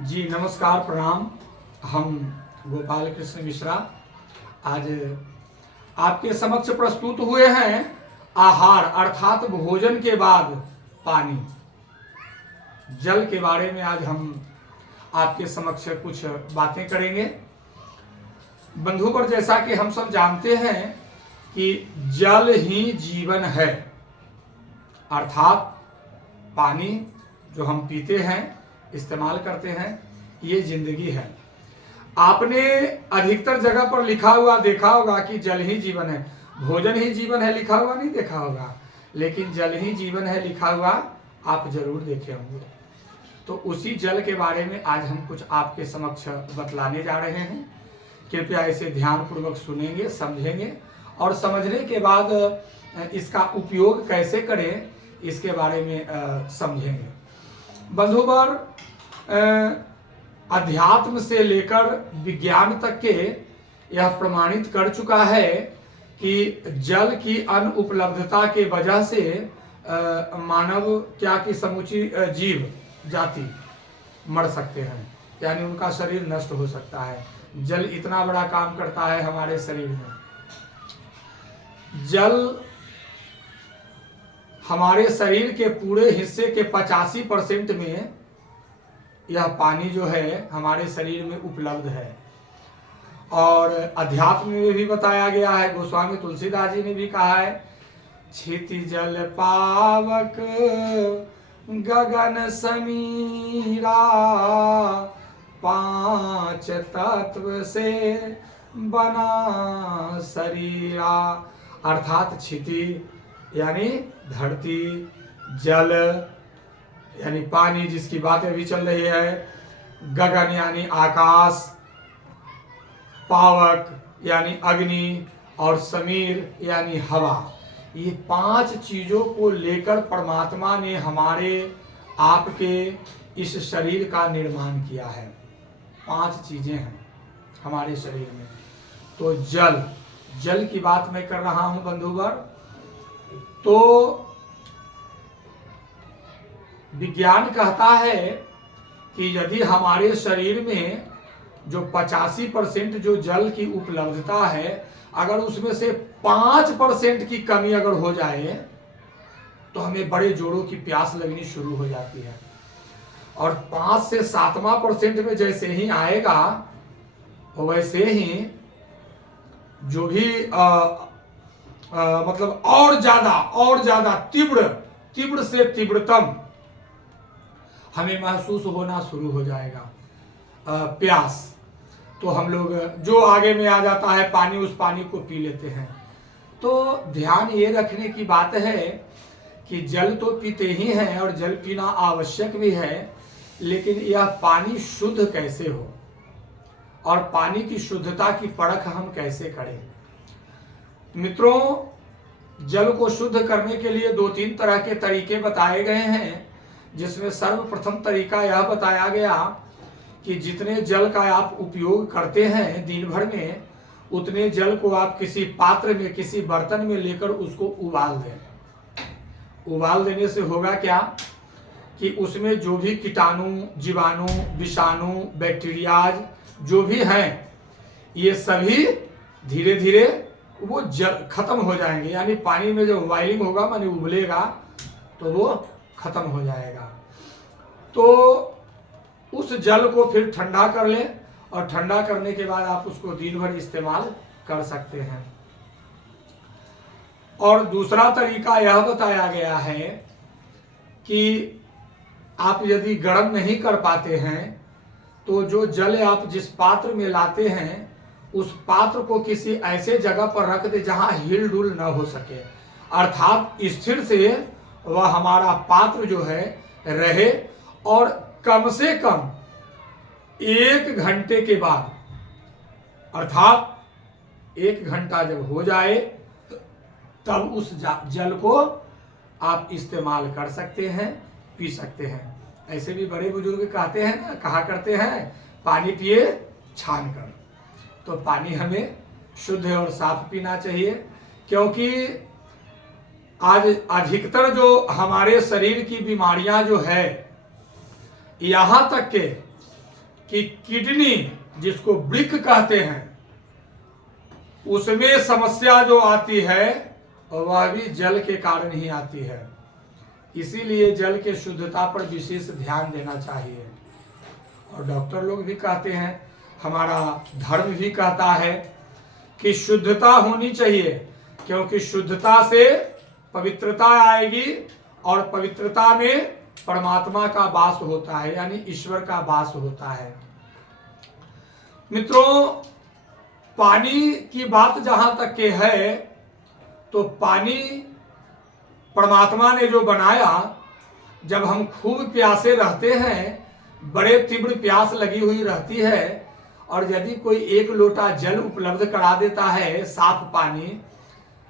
जी नमस्कार, प्रणाम। हम गोपाल कृष्ण मिश्रा आज आपके समक्ष प्रस्तुत हुए हैं। आहार अर्थात भोजन के बाद पानी, जल के बारे में आज हम आपके समक्ष कुछ बातें करेंगे। बंधुवर, जैसा कि हम सब जानते हैं कि जल ही जीवन है, अर्थात पानी जो हम पीते हैं, इस्तेमाल करते हैं, ये जिंदगी है। आपने अधिकतर जगह पर लिखा हुआ देखा होगा कि जल ही जीवन है। भोजन ही जीवन है लिखा हुआ नहीं देखा होगा, लेकिन जल ही जीवन है लिखा हुआ आप जरूर देखे होंगे। तो उसी जल के बारे में आज हम कुछ आपके समक्ष बतलाने जा रहे हैं। कृपया इसे ध्यानपूर्वक सुनेंगे, समझेंगे और समझने के बाद इसका उपयोग कैसे करें इसके बारे में समझेंगे। बंधुवर, अध्यात्म से लेकर विज्ञान तक के यह प्रमाणित कर चुका है कि जल की अनुपलब्धता के वजह से मानव क्या कि समूची जीव जाति मर सकते हैं, यानी उनका शरीर नष्ट हो सकता है। जल इतना बड़ा काम करता है हमारे शरीर में। जल हमारे शरीर के पूरे हिस्से के 85% में यह पानी जो है हमारे शरीर में उपलब्ध है। और अध्यात्म में भी बताया गया है, गोस्वामी तुलसीदास जी ने भी कहा है, क्षिति जल पावक गगन समीरा, 5 तत्व से बना शरीरा। अर्थात क्षिति यानी धरती, जल यानी पानी जिसकी बातें अभी चल रही है, गगन यानी आकाश, पावक यानी अग्नि और समीर यानी हवा। ये 5 चीजों को लेकर परमात्मा ने हमारे आपके इस शरीर का निर्माण किया है। 5 चीजें हैं हमारे शरीर में। तो जल की बात मैं कर रहा हूं बंधुवर। तो विज्ञान कहता है कि यदि हमारे शरीर में जो 85% जो जल की उपलब्धता है, अगर उसमें से 5% की कमी अगर हो जाए तो हमें बड़े जोरों की प्यास लगनी शुरू हो जाती है। और 5 से 7वां% में जैसे ही आएगा वैसे ही जो भी मतलब और ज्यादा तीव्र से तीव्रतम हमें महसूस होना शुरू हो जाएगा प्यास। तो हम लोग जो आगे में आ जाता है पानी, उस पानी को पी लेते हैं। तो ध्यान ये रखने की बात है कि जल तो पीते ही हैं और जल पीना आवश्यक भी है, लेकिन यह पानी शुद्ध कैसे हो और पानी की शुद्धता की परख हम कैसे करें। मित्रों, जल को शुद्ध करने के लिए 2-3 तरह के तरीके बताए गए हैं, जिसमें सर्वप्रथम तरीका यह बताया गया कि जितने जल का आप उपयोग करते हैं दिन भर में, उतने जल को आप किसी पात्र में, किसी बर्तन में लेकर उसको उबाल दें। उबाल देने से होगा क्या कि उसमें जो भी कीटाणु, जीवाणु, विषाणु, बैक्टीरियाज जो भी हैं, ये सभी धीरे धीरे वो जल खत्म हो जाएंगे। यानी पानी में जब बॉइलिंग होगा, माने उबलेगा, तो वो खत्म हो जाएगा। तो उस जल को फिर ठंडा कर लें और ठंडा करने के बाद आप उसको दिन भर इस्तेमाल कर सकते हैं। और दूसरा तरीका यह बताया गया है कि आप यदि गर्म नहीं कर पाते हैं तो जो जल आप जिस पात्र में लाते हैं, उस पात्र को किसी ऐसे जगह पर रख दे जहां हिल डुल न हो सके, अर्थात स्थिर से वह हमारा पात्र जो है रहे। और कम से कम 1 घंटे के बाद, अर्थात 1 घंटा जब हो जाए तब उस जल को आप इस्तेमाल कर सकते हैं, पी सकते हैं। ऐसे भी बड़े बुजुर्ग कहते हैं ना, कहा करते हैं, पानी पिए छान कर। तो पानी हमें शुद्ध और साफ पीना चाहिए, क्योंकि आज अधिकतर जो हमारे शरीर की बीमारियां जो है, यहाँ तक के कि किडनी, जिसको वृक्क कहते हैं, उसमें समस्या जो आती है वह भी जल के कारण ही आती है। इसीलिए जल के शुद्धता पर विशेष ध्यान देना चाहिए। और डॉक्टर लोग भी कहते हैं, हमारा धर्म भी कहता है कि शुद्धता होनी चाहिए, क्योंकि शुद्धता से पवित्रता आएगी और पवित्रता में परमात्मा का वास होता है, यानी ईश्वर का वास होता है। मित्रों, पानी की बात जहां तक के है, तो पानी परमात्मा ने जो बनाया, जब हम खूब प्यासे रहते हैं, बड़े तीव्र प्यास लगी हुई रहती है, और यदि कोई एक लोटा जल उपलब्ध करा देता है, साफ पानी,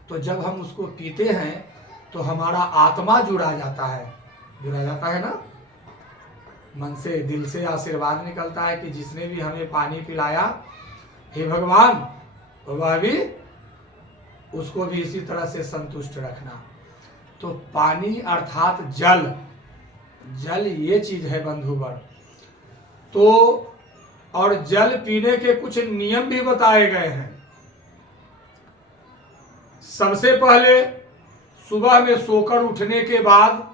तो जब हम उसको पीते हैं तो हमारा आत्मा जुड़ा जाता है ना, मन से, दिल से आशीर्वाद निकलता है कि जिसने भी हमें पानी पिलाया, हे भगवान, वह भी, उसको भी इसी तरह से संतुष्ट रखना। तो पानी अर्थात जल ये चीज है बंधुवर। तो और जल पीने के कुछ नियम भी बताए गए हैं। सबसे पहले सुबह में सोकर उठने के बाद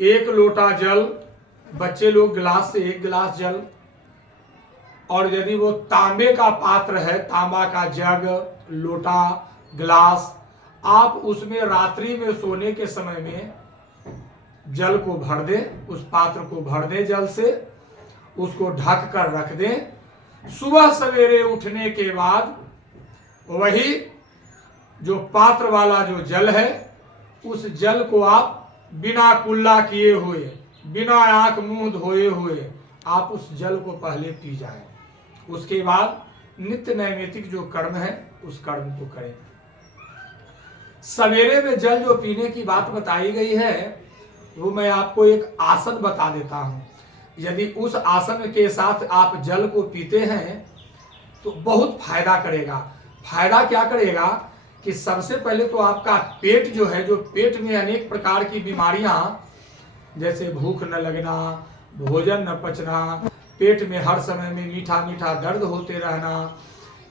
1 लोटा जल, बच्चे लोग गिलास से 1 गिलास जल, और यदि वो तांबे का पात्र है, तांबा का जग, लोटा, गिलास, आप उसमें रात्रि में सोने के समय में जल को भर दें, उस पात्र को भर दें जल से, उसको ढक कर रख दें। सुबह सवेरे उठने के बाद वही जो पात्र वाला जो जल है, उस जल को आप बिना कुल्ला किए हुए, बिना आंख मुंह धोए हुए, आप उस जल को पहले पी जाएं। उसके बाद नित्य नैमित्तिक जो कर्म है, उस कर्म को करें। सवेरे में जल जो पीने की बात बताई गई है, वो मैं आपको एक आसन बता देता हूं। यदि उस आसन के साथ आप जल को पीते हैं तो बहुत फायदा करेगा। फायदा क्या करेगा कि सबसे पहले तो आपका पेट जो है, जो पेट में अनेक प्रकार की बीमारियां, जैसे भूख न लगना, भोजन न पचना, पेट में हर समय में मीठा मीठा दर्द होते रहना,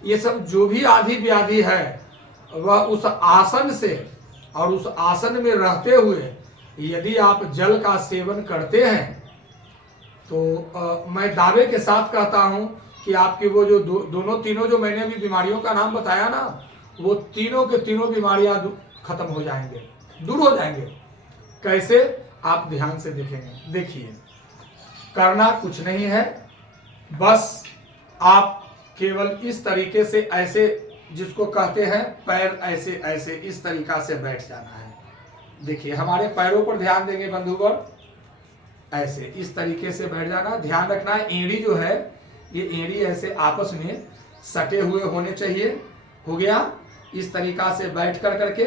ये सब जो भी आदि व्याधि है, वह उस आसन से और उस आसन में रहते हुए यदि आप जल का सेवन करते हैं तो मैं दावे के साथ कहता हूं कि आपकी वो जो दोनों तीनों जो मैंने अभी बीमारियों का नाम बताया ना, वो तीनों के तीनों बीमारियां खत्म हो जाएंगे, दूर हो जाएंगे। कैसे? आप ध्यान से देखेंगे। देखिए, करना कुछ नहीं है, बस आप केवल इस तरीके से, ऐसे जिसको कहते हैं पैर ऐसे ऐसे इस तरीका से बैठ जाना है। देखिए, हमारे पैरों पर ध्यान देंगे बंधुवर, ऐसे इस तरीके से बैठ जाना। ध्यान रखना है, एड़ी जो है, ये एड़ी ऐसे आपस में सटे हुए होने चाहिए। हो गया? इस तरीका से बैठ कर करके,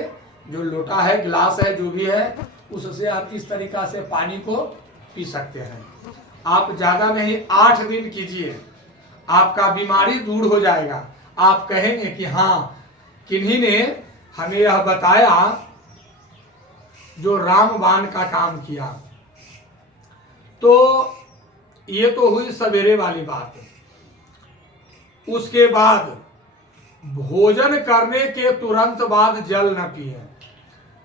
जो लोटा है, गिलास है, जो भी है, उससे आप इस तरीका से पानी को पी सकते हैं। आप ज्यादा नहीं, 8 दिन कीजिए, आपका बीमारी दूर हो जाएगा। आप कहेंगे कि हाँ, किन्हीं ने हमें यह बताया जो रामबाण का काम किया। तो ये तो हुई सवेरे वाली बात। उसके बाद भोजन करने के तुरंत बाद जल न पिए,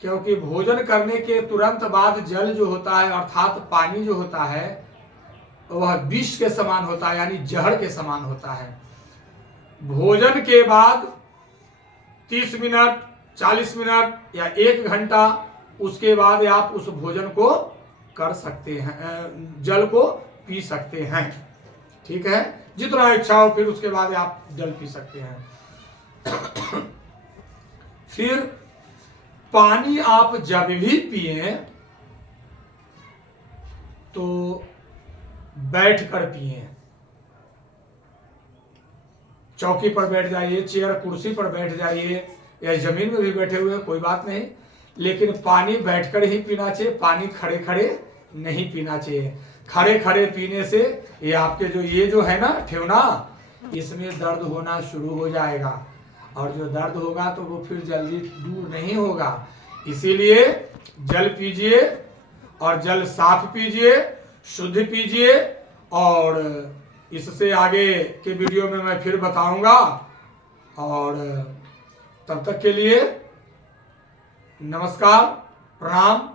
क्योंकि भोजन करने के तुरंत बाद जल जो होता है, अर्थात पानी जो होता है, वह विष के समान होता है, यानी जहर के समान होता है। भोजन के बाद 30 मिनट, 40 मिनट या 1 घंटा, उसके बाद आप उस भोजन को कर सकते हैं, जल को पी सकते हैं। ठीक है? जितना इच्छा हो, फिर उसके बाद आप जल पी सकते हैं। फिर पानी आप जब भी पिए तो बैठ कर पिए। चौकी पर बैठ जाइए, चेयर कुर्सी पर बैठ जाइए, या जमीन में भी बैठे हुए, कोई बात नहीं, लेकिन पानी बैठकर ही पीना चाहिए। पानी खड़े खड़े नहीं पीना चाहिए। खड़े खड़े पीने से ये आपके ये जो है ना ठेवना, इसमें दर्द होना शुरू हो जाएगा, और जो दर्द होगा तो वो फिर जल्दी दूर नहीं होगा। इसीलिए जल पीजिए, और जल साफ पीजिए, शुद्ध पीजिए, और इससे आगे के वीडियो में मैं फिर बताऊंगा। और तब तक के लिए नमस्कार, प्रणाम।